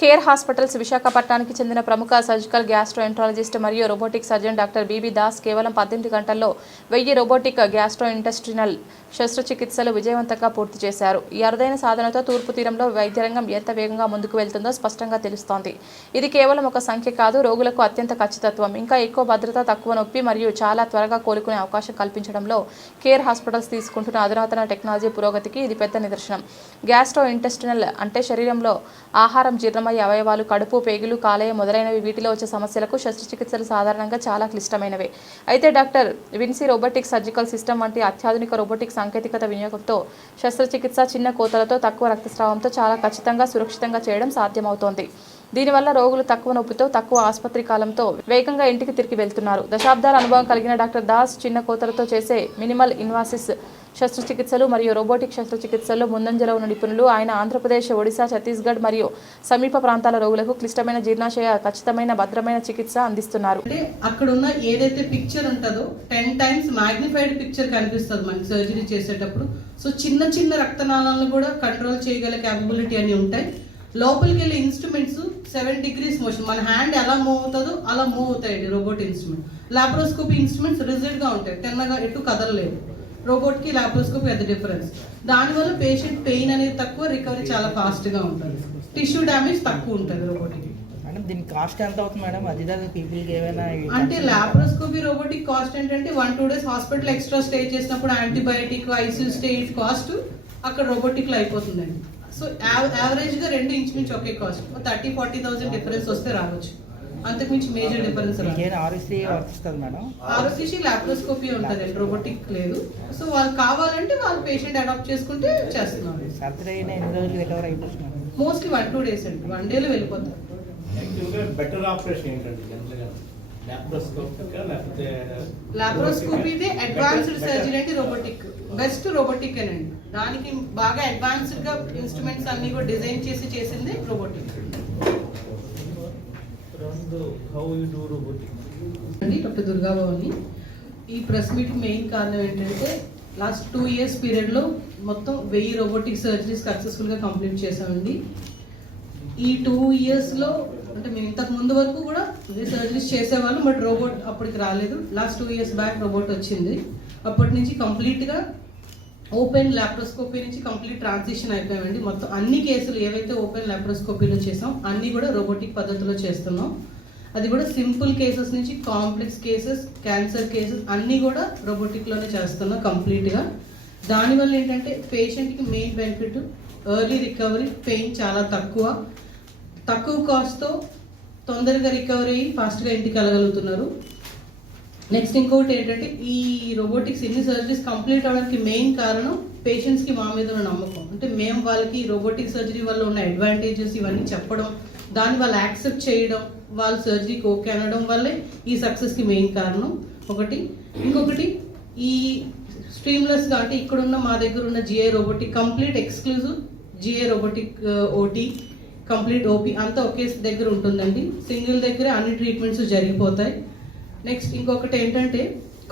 Care Hospitals విశాఖపట్నానికి చెందిన ప్రముఖ సర్జికల్ గ్యాస్ట్రోఎంట్రాలజిస్ట్ మరియు robotic surgeon doctor BB Das కేవలం పద్దెనిమిది గంటల్లో వెయ్యి రోబోటిక్ గ్యాస్ట్రోఇంటెస్టినల్ శస్త్రచికిత్సలు విజయవంతంగా పూర్తి చేశారు. ఈ అరుదైన సాధనతో తూర్పు తీరంలో వైద్యరంగం ఎంత వేగంగా ముందుకు వెళ్తుందో స్పష్టంగా తెలుస్తోంది. ఇది కేవలం ఒక సంఖ్య కాదు రోగులకు అత్యంత ఖచ్చితత్వం. ఇంకా ఎక్కువ భద్రత తక్కువ నొప్పి మరియు చాలా త్వరగా కోలుకునే అవకాశం కల్పించడంలో కేర్ హాస్పిటల్స్ తీసుకుంటున్న అధునాతన టెక్నాలజీ పురోగతికి ఇది పెద్ద నిదర్శనం. గ్యాస్ట్రో ఇంటెస్టినల్ అంటే శరీరంలో ఆహారం జీర్ణం జీర్ణమయ్యే అవయవాలు కడుపు పేగులు కాలేయ మొదలైనవి వీటిలో వచ్చే సమస్యలకు శస్త్రచికిత్సలు సాధారణంగా చాలా క్లిష్టమైనవే. అయితే doctor Vinci robotic surgical system వంటి అత్యాధునిక రోబోటిక్ సాంకేతికత వినియోగంతో శస్త్రచికిత్స చిన్న కోతలతో తక్కువ రక్తస్రావంతో చాలా ఖచ్చితంగా సురక్షితంగా చేయడం సాధ్యమవుతోంది. దీనివల్ల రోగులు తక్కువ నొప్పితో తక్కువ ఆసుపత్రి కాలంతో వేగంగా ఇంటికి తిరిగి వెళ్తున్నారు. దశాబ్దాల అనుభవం కలిగిన డాక్టర్ దాస్ చిన్న కోతలతో చేసే మినిమల్ ఇన్వాసిస్ శస్త్రచికిత్సలు మరియు రోబోటిక్ శస్త్రచికిత్సల్లో ముందంజలో ఉన్న నిపుణులు ఆయన ఆంధ్రప్రదేశ్ ఒడిశా ఛత్తీస్గఢ్ మరియు సమీప ప్రాంతాల రోగులకు క్లిష్టమైన జీర్ణాశయ ఖచ్చితమైన భద్రమైన చికిత్స అందిస్తున్నారు. అంటే అక్కడ ఉన్న ఏదైతే పిక్చర్ ఉంటుందో టెన్ టైమ్స్ మ్యాగ్నిఫైడ్ పిక్చర్ కనిపిస్తుంది మనకి సర్జరీ చేసేటప్పుడు. సో చిన్న చిన్న రక్తనాళాలను కూడా కంట్రోల్ చేయగల క్యాపబిలిటీ అని ఉంటాయి. లోపలికి వెళ్ళే ఇన్స్ట్రుమెంట్స్ సెవెన్ డిగ్రీస్ మోషన్. మన హ్యాండ్ ఎలా మూవ్ అవుతుందో అలా మూవ్ అవుతాయండి రోబోట్ ఇన్స్ట్రుమెంట్. లాప్రోస్కోపీ ఇన్స్ట్రుమెంట్స్ రిజిడ్గా ఉంటాయి. తిన్నగా ఎటు కదలలేవు రోబోట్కి లాప్రోస్కోపీ పెద్ద డిఫరెన్స్. దానివల్ల పేషెంట్ పెయిన్ అనేది తక్కువ రికవరీ చాలా ఫాస్ట్గా ఉంటుంది. టిష్యూ డ్యామేజ్ తక్కువ ఉంటుంది రోబోట్కి మేడం దీని కాస్ట్ ఎంత అవుతుంది మేడం? పీపుల్కి ఏమైనా అంటే లాప్రోస్కోపీ రోబోటిక్ కాస్ట్ ఏంటంటే one two days hospital extra stay చేసినప్పుడు యాంటీబయాటిక్ ఐసీయూ స్టే కాస్ట్ అక్కడ రోబోటిక్లో అయిపోతుందండి. సో యావరేజ్గా రెండు ఇంచుమించు ఒకే cost thirty forty thousand difference వస్తే రావచ్చు. అంతకుమించి మేజర్ డిఫరెన్స్ వర్తిస్తుంది మేడం? ఆర్ఓసిసి లాప్రోస్కోపీ ఉంటుంది రోబోటిక్ లేదు. సో వాళ్ళు కావాలంటే వాళ్ళు పేషెంట్ అడాప్ట్ చేసుకుంటే చేస్తున్నారు. సర్జరీ అయినా ఎన్ని రోజులు రికవర్ అయిపోతుంది madam? Mostly one two days అండి. వన్ డేలో వెళ్ళిపోతారు. యాక్చువల్గా బెటర్ ఆపరేషన్ ఏంటంటే జనరల్గా లాప్రోస్కోపిక్ లేకపోతే లాప్రోస్కోపీదే అడ్వాన్స్డ్ సర్జరీ అంటే రోబోటిక్ బెస్ట్ రోబోటిక్ అండి. దానికి బాగా అడ్వాన్స్డ్గా ఇన్స్ట్రుమెంట్స్ అన్ని కూడా డిజైన్ చేసి చేసింది రోబోటిక్. అండి డాక్టర్ ఈ ప్రెస్ మీట్ మెయిన్ కారణం ఏంటంటే లాస్ట్ టూ ఇయర్స్ పీరియడ్లో మొత్తం వెయ్యి రోబోటిక్ సర్జరీస్ సక్సెస్ఫుల్గా కంప్లీట్ చేసామండి ఈ టూ ఇయర్స్లో అంటే మేము ఇంతకు ముందు వరకు కూడా ఇదే సర్జరీస్ చేసేవాళ్ళం బట్ రోబోట్ అప్పటికి రాలేదు. Last two years back robot వచ్చింది. అప్పటి నుంచి కంప్లీట్గా ఓపెన్ లాప్రోస్కోపీ నుంచి కంప్లీట్ ట్రాన్సిషన్ అయిపోయామండి. మొత్తం అన్ని కేసులు ఏవైతే ఓపెన్ లాప్రోస్కోపీలో చేసాం అన్నీ కూడా రోబోటిక్ పద్ధతిలో చేస్తున్నాం. అది కూడా సింపుల్ కేసెస్ నుంచి కాంప్లెక్స్ కేసెస్ క్యాన్సర్ కేసెస్ అన్నీ కూడా రోబోటిక్లోనే చేస్తున్నాం కంప్లీట్గా. దానివల్ల ఏంటంటే పేషెంట్కి main benefit early recovery pain చాలా తక్కువ. తక్కువ కాస్ట్తో తొందరగా రికవరీ అయ్యి ఫాస్ట్గా ఇంటికి వెళ్ళగలుగుతున్నారు. నెక్స్ట్ ఇంకోటి ఏంటంటే ఈ రోబోటిక్స్ ఎన్ని సర్జరీస్ కంప్లీట్ అవడానికి మెయిన్ కారణం పేషెంట్స్కి మా మీద ఉన్న నమ్మకం. అంటే మేము వాళ్ళకి రోబోటిక్ సర్జరీ వల్ల ఉన్న అడ్వాంటేజెస్ ఇవన్నీ చెప్పడం దాన్ని వాళ్ళు యాక్సెప్ట్ చేయడం వాళ్ళ సర్జరీకి ఓకే అనడం వల్లే ఈ సక్సెస్కి మెయిన్ కారణం ఒకటి. ఇంకొకటి ఈ స్ట్రీమ్లెస్ అంటే ఇక్కడ ఉన్న మా దగ్గర ఉన్న GI robotic complete exclusive GA robotic OT complete OP అంతా ఒకే దగ్గర ఉంటుందండి. సింగిల్ దగ్గర అన్ని ట్రీట్మెంట్స్ జరిగిపోతాయి. నెక్స్ట్ ఇంకొకటి ఏంటంటే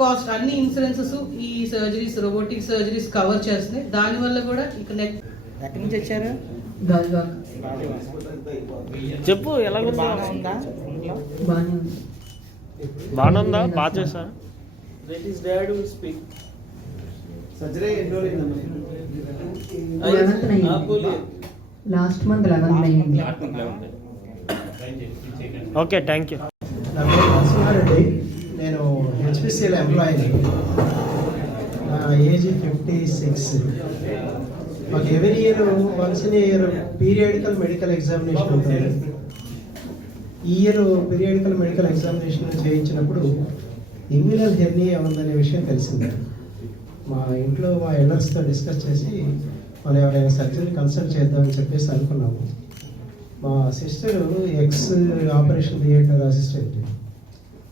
కాస్ట్ అన్ని ఇన్సూరెన్సెస్ ఈ సర్జరీస్ రోబోటిక్ సర్జరీస్ కవర్ చేస్తున్నాయి. దానివల్ల కూడా ఇక నెక్ ఎక్కడి నుంచి వచ్చారు? చెప్పు ఎలా బాగుందా బాగా చేశారు? That is dad will speak surgery ఎన్ని రోజులు లెవెన్త్ అయింది లాస్ట్ మంత్ అయింది ఓకే థ్యాంక్ యూ నా పేరు నరసింహారెడ్డి. నేను హెచ్పిసిఎల్ ఎంప్లాయీని నా ఏజ్ ఫిఫ్టీ సిక్స్ మాకు every year once in year periodical medical examination ఉంటుంది. ఈ ఇయర్ పీరియాడికల్ మెడికల్ ఎగ్జామినేషన్ చేయించినప్పుడు ఇంగ్యులర్ హెర్నీ ఉందనే విషయం తెలిసింది. మా ఇంట్లో మా ఎల్డర్స్తో డిస్కస్ చేసి మనం ఎవరైనా సర్జరీ కన్సల్ట్ చేద్దామని చెప్పేసి అనుకున్నాము. మా sister ex operation theatre assistant.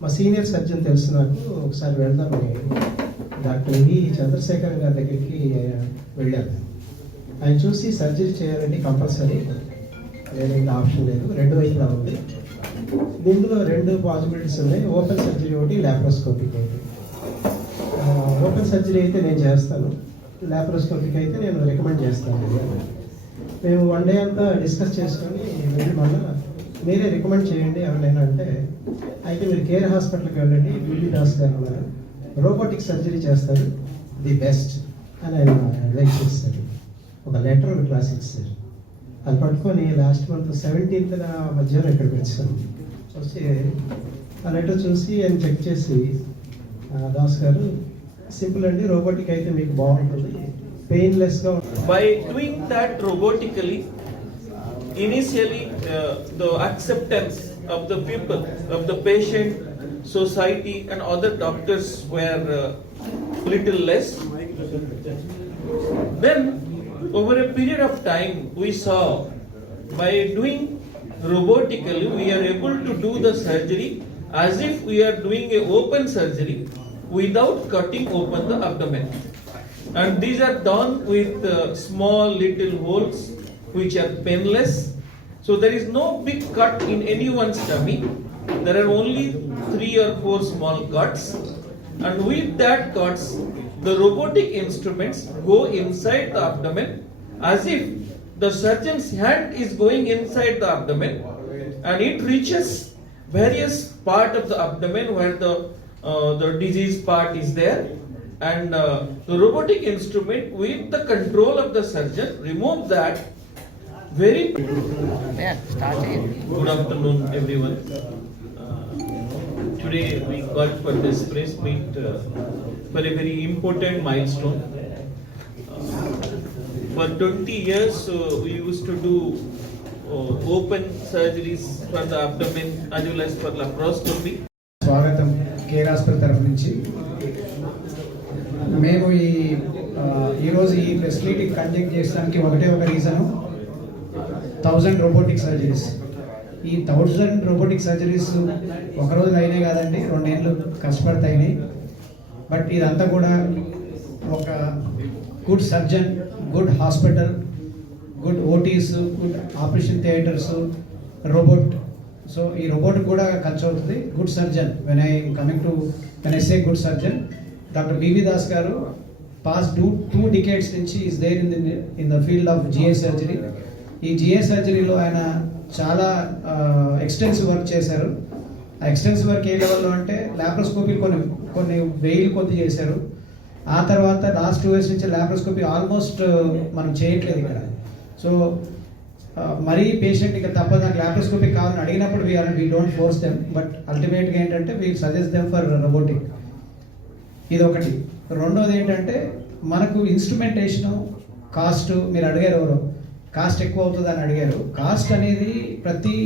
మా సీనియర్ సర్జన్ తెలుసు నాకు ఒకసారి వెళ్దామని డాక్టర్ వి చంద్రశేఖర్ గారి దగ్గరికి వెళ్ళాను. ఆయన చూసి సర్జరీ చేయాలంటే కంపల్సరీ. వేరే ఆప్షన్ లేదు రెండు వైపులా ఉంది. దీంట్లో రెండు పాసిబిలిటీస్ ఉన్నాయి. ఓపెన్ సర్జరీ ఒకటి ల్యాప్రోస్కోపిక్ ఒకటి. ఓపెన్ సర్జరీ అయితే నేను చేస్తాను. ల్యాప్రోస్కోపిక్ అయితే నేను రికమెండ్ చేస్తాను. మేము వన్ డే అంతా డిస్కస్ చేసుకొని వెళ్ళి మళ్ళీ మీరే రికమెండ్ చేయండి ఎవరైనా అంటే అయితే మీరు కేర్ హాస్పిటల్కి వెళ్ళండి బీబీ దాస్ గారు ఉన్నారు. రోబోటిక్ సర్జరీ చేస్తారు. ది బెస్ట్ అని ఆయన అడ్వైజ్ చేస్తారు. ఒక లెటర్ ఒక క్లాస్ ఇస్తారు అది పట్టుకొని లాస్ట్ మంత్ సెవెంటీన్త్న మధ్యాహ్నం ఇక్కడికి వచ్చాను వచ్చి ఆ లెటర్ చూసి ఆయన చెక్ చేసి దాస్ గారు సింపుల్ అండి రోబోటిక్ అయితే మీకు బాగుంటుంది. పెయిన్లెస్గా by doing that robotically initially uh, the acceptance of the people of the patient society and other doctors were uh, little less then over a period of time we saw by doing robotically we are able to do the surgery as if we are doing a open surgery without cutting open the abdomen and these are done with uh, small little holes which are painless so there is no big cut in anyone's tummy. There are only three or four small cuts. And with that cuts the robotic instruments go inside the abdomen as if the surgeon's hand is going inside the abdomen. And it reaches various part of the abdomen where the uh, the disease part is there and uh, the robotic instrument with the control of the surgeon remove that very start చేయండి good afternoon everyone Uh, today we got for this press meet uh, for a very important milestone Uh, for 20 years uh, we used to do uh, open surgeries for the abdomen as well as for laparoscopy స్వాగతం care hospital తరఫు నుంచి మేము ఈ ఈరోజు ఈ facility conduct చేయడానికి ఒకటే ఒక రీజను థౌజండ్ రోబోటిక్ సర్జరీస్ ఈ థౌజండ్ రోబోటిక్ సర్జరీస్ ఒక రోజు అయినాయి కాదండి రెండేళ్ళు కష్టపడతాయి అయినాయి బట్ ఇదంతా కూడా ఒక good surgeon good hospital good OTs good operation theatres robot so ఈ రోబోట్ కూడా ఖర్చు అవుతుంది good surgeon when I coming to when I say good surgeon doctor BV Das గారు పాస్ టూ టూ డికేట్స్ నుంచి is there in the in the field of GA surgery ఈ GA సర్జరీలో ఆయన చాలా ఎక్స్టెన్సివ్ వర్క్ చేశారు. ఆ extensive work ఏ లెవెల్లో అంటే ల్యాప్రోస్కోపీ కొన్ని కొన్ని వెయిల్ కొద్ది చేశారు. ఆ తర్వాత లాస్ట్ టూ ఇయర్స్ నుంచి ల్యాప్రోస్కోపీ ఆల్మోస్ట్ మనం చేయట్లేదు ఇక్కడ. సో మరీ పేషెంట్ ఇక తప్పదు. నాకు ల్యాప్రోస్కోపీ కావాలని అడిగినప్పుడు we are we don't force them but అల్టిమేట్గా ఏంటంటే we suggest them for robotic ఇది ఒకటి రెండోది ఏంటంటే మనకు ఇన్స్ట్రుమెంటేషను కాస్ట్ మీరు అడిగారు ఎవరు? కాస్ట్ ఎక్కువ అవుతుంది అని అడిగారు. కాస్ట్ అనేది ప్రతి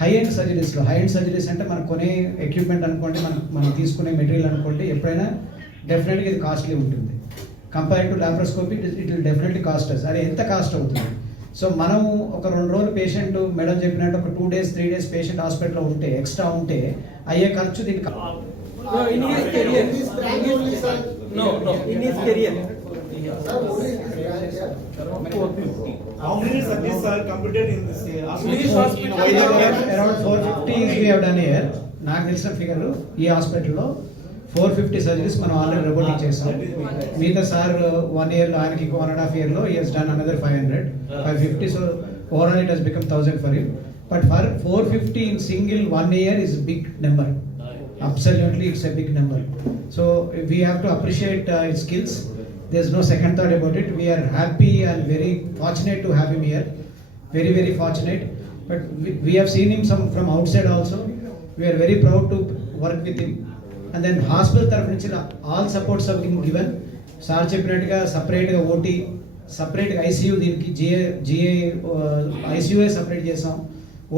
హై ఎండ్ సర్జరీస్లో హై ఎండ్ సర్జరీస్ అంటే మనం కొనే ఎక్విప్మెంట్ అనుకోండి మనం మనం తీసుకునే మెటీరియల్ అనుకోండి ఎప్పుడైనా డెఫినెట్గా ఇది కాస్ట్లీ ఉంటుంది. Compare to laparoscopy it will definitely cost అది ఎంత కాస్ట్ అవుతుంది? సో మనం ఒక రెండు రోజులు పేషెంట్ మేడం చెప్పినట్టు ఒక two days three days patient హాస్పిటల్లో ఉంటే ఎక్స్ట్రా ఉంటే అయ్యే ఖర్చు దీనికి no no in his career How many surgeries are completed in this This hospital? Four fifty we have done year నాకు తెలిసిన ఫిగర్ ఈ హాస్పిటల్లో ఫోర్ ఫిఫ్టీ సర్జరీస్ మనం ఆల్రెడీ రోబోటిక్ చేసాం మిగతా సార్ వన్ ఇయర్ ఆయనకి వన్ అండ్ హాఫ్ ఇయర్లో years done another five hundred five fifty so overall it he's become thousand for you but for four fifty in single one year is big number absolutely it's a big number so we have to appreciate uh, his skills there's no second thought about it we are happy and very fortunate to have him here very very fortunate but we, we have seen him some from outside also we are very proud to work with him and then hospital తరఫు నుంచి all supports of been given sir చెప్పినట్టుగా సపరేట్గా OT సపరేట్గా ICU దీనికి GA GA ఐసీయూఏ separate చేసాం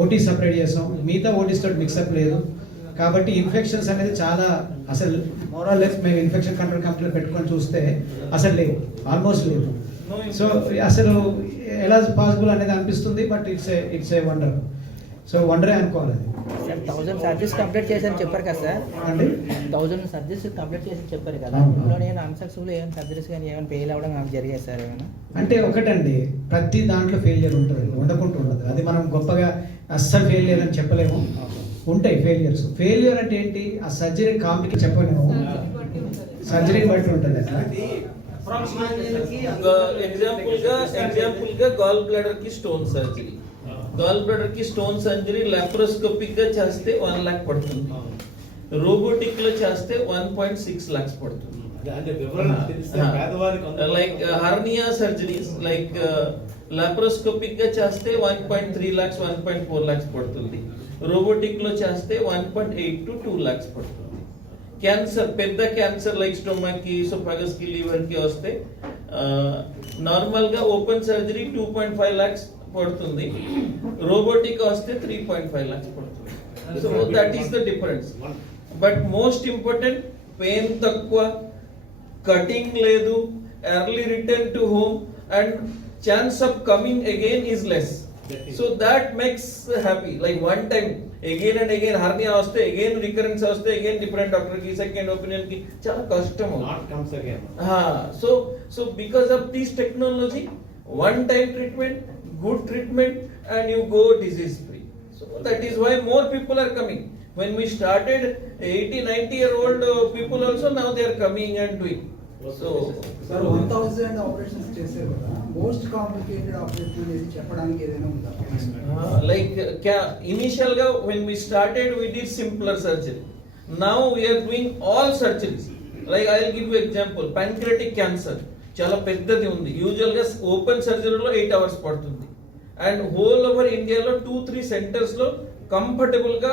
OT separate చేసాం మిగతా ఓటీస్ తోటి మిక్సప్ లేదు కాబట్టి ఇన్ఫెక్షన్స్ అనేది చాలా అసలు మోరల్ లెస్ మేము ఇన్ఫెక్షన్ కంట్రోల్ కంపెనీలో పెట్టుకొని చూస్తే అసలు లేవు ఆల్మోస్ట్ లేవు. సో అసలు ఎలా పాసిబుల్ అనేది అనిపిస్తుంది but it's a it's a wonder so వండరే అనుకోవాలి. అది సార్ థౌజండ్ సర్జరీస్ కంప్లీట్ చేశారని చెప్పారు కదా సార్. అంటే? థౌజండ్ సర్జరీస్ కంప్లీట్ చేసి చెప్పారు కదా. అందులో నేను అన్సక్సెస్ఫుల్ ఏమైనా సర్జరీస్ కానీ ఏమైనా ఫెయిల్ అవ్వడం నాకు జరిగాయి సార్ ఏమైనా? అంటే ఒకటండి ప్రతి దాంట్లో ఫెయిలియర్ ఉంటుంది ఉండకుండా ఉండదు. అది మనం గొప్పగా అస్సలు ఫెయిలియర్ అని చెప్పలేము. ఉంటాయి ఫెయిలియర్స్ ఫెయిలియర్ అంటే ఏంటి? ఆ సర్జరీ కాంప్లికేట్ చెప్పలేము సర్జరీ బట్టి ఉంటుంది ఎగ్జాంపుల్గా ఎగ్జాంపుల్గా గాల్ బ్లాడర్కి స్టోన్ సర్జరీ గాల్ బ్లాడర్కి స్టోన్ సర్జరీ లాప్రోస్కోపిక్గా చేస్తే వన్ లాక్ పడుతుంది. రోబోటిక్లో చేస్తే వన్ పాయింట్ సిక్స్ లాక్స్ పడుతుంది లైక్ హర్నియా సర్జరీస్ లైక్ లాప్రోస్కోపిక్గా చేస్తే one point three lakhs one point four lakhs పడుతుంది. రోబోటిక్లో చేస్తే one point eight to two lakhs పడుతుంది. క్యాన్సర్ పెద్ద క్యాన్సర్ లైక్ స్టొమక్కి సోఫాగస్కి లివర్కి వస్తే నార్మల్గా open surgery two point five lakhs పడుతుంది. రోబోటిక్ వస్తే త్రీ పాయింట్ ఫైవ్ లాక్స్ పడుతుంది. So that is the difference but most important pain తక్కువ కటింగ్ లేదు early return to home and chance of coming again is less so that makes happy like one time again and again hernia వస్తే again recurrence వస్తే again different డాక్టర్కి second ఒపీనియన్కి చాలా కష్టం not comes again so so because of this technology one time treatment good treatment and you go disease free so that is why more people are coming when we started 80 90 year old uh, people also now they are coming and doing. Sir one thousand operations చేసే most complicated చెప్పడానికి ఏదైనా ఉందా? Like ఇనిషియల్గా when we started with it simpler surgery now all surgeries like I will example pancreatic cancer చాలా పెద్దది ఉంది. యూజువల్గా open సర్జరీలో ఎయిట్ అవర్స్ పడుతుంది. అండ్ హోల్ ఓవర్ ఇండియాలో టూ త్రీ సెంటర్స్లో కంఫర్టబుల్గా